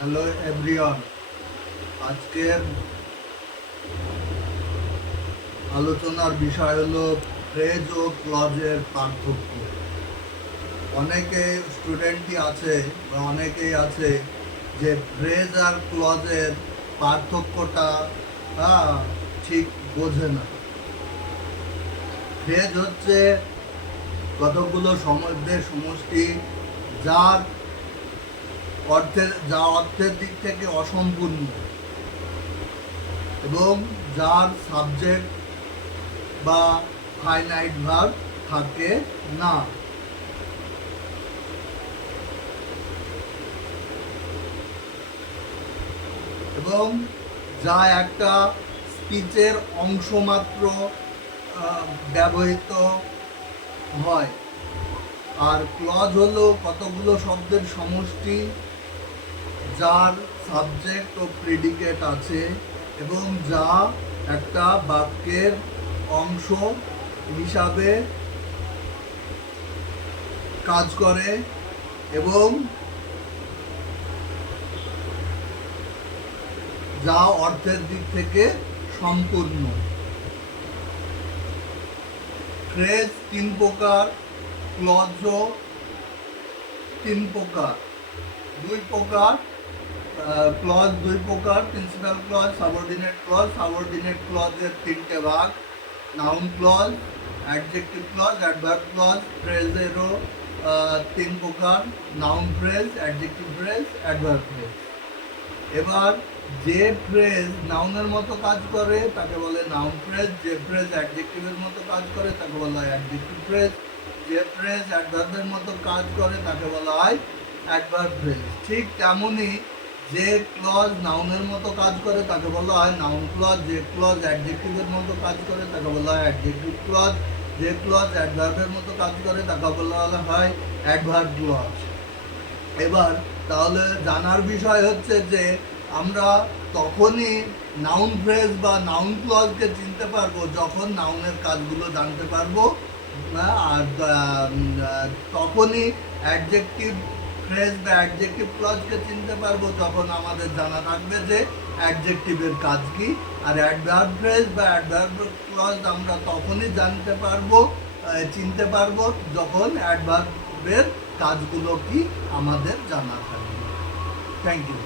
Hello everyone, আজকের আলোচনার বিষয় হলো ফ্রেজ ও ক্লজের পার্থক্য। অনেকে স্টুডেন্টই আছে বা অনেকেই আছে যে ফ্রেজ আর ক্লজের পার্থক্যটা ঠিক বোঝে না। ফ্রেজ হচ্ছে কতগুলো শব্দের সমষ্টি যা অর্থের দিক থেকে অসম্পূর্ণ এবং যার সাবজেক্ট বা ফাইনাইট ভার্ব থাকে না। এবং যা একটা স্পিচের অংশ মাত্র ব্যবহৃত হয়। আর ক্লজ হলো কতগুলো শব্দের সমষ্টি যার সাবজেক্ট ও প্রেডিকেট আছে এবং যা একটা বাক্যের অংশ হিসাবে কাজ করে এবং যা অর্থের দিক থেকে সম্পূর্ণ। ফ্রেজ তিন প্রকার, ক্লজও তিন প্রকার। ক্লজ দুই প্রকার, principal clause, subordinate clause. Subordinate ক্লজের তিনটে ভাগ: noun clause, adjective clause, adverb clause. ফ্রেজেরও তিন প্রকার: noun phrase, adjective phrase, adverb phrase. এবার যে ফ্রেজ নাউনের মতো কাজ করে তাকে বলে নাউন ফ্রেজ, যে ফ্রেজ অ্যাডজেক্টিভের মতো কাজ করে তাকে বলা হয় অ্যাডজেক্টিভ ফ্রেজ, যে ফ্রেজ অ্যাডভার্বের মতো কাজ করে তাকে বলা হয় অ্যাডভার্ব ফ্রেজ। ঠিক তেমনই যে ক্লজ নাউনের মতো কাজ করে তাকে বলা হয় নাউন ক্লজ, যে ক্লজ অ্যাডজেক্টিভের মতো কাজ করে তাকে বলা হয় অ্যাডজেক্টিভ ক্লজ, যে ক্লজ অ্যাডভার্বের মতো কাজ করে তাকে বলা হয় অ্যাডভার্ব ক্লজ। এবার তাহলে জানার বিষয় হচ্ছে যে আমরা তখনই নাউন ফ্রেজ বা নাউন ক্লজকে চিনতে পারবো যখন নাউনের কাজগুলো জানতে পারবো, আর তখনই অ্যাডজেক্টিভ ফ্রেজ বা অ্যাডজেক্টিভ ক্লজকে চিনতে পারবো যখন আমাদের জানা থাকবে যে অ্যাডজেক্টিভের কাজ কি। আর অ্যাডভার্ব ফ্রেজ বা অ্যাডভার্ব ক্লজ আমরা তখনই জানতে পারবো, চিনতে পারবো যখন অ্যাডভার্বের কাজগুলো কি আমাদের জানা থাকবে। Thank you.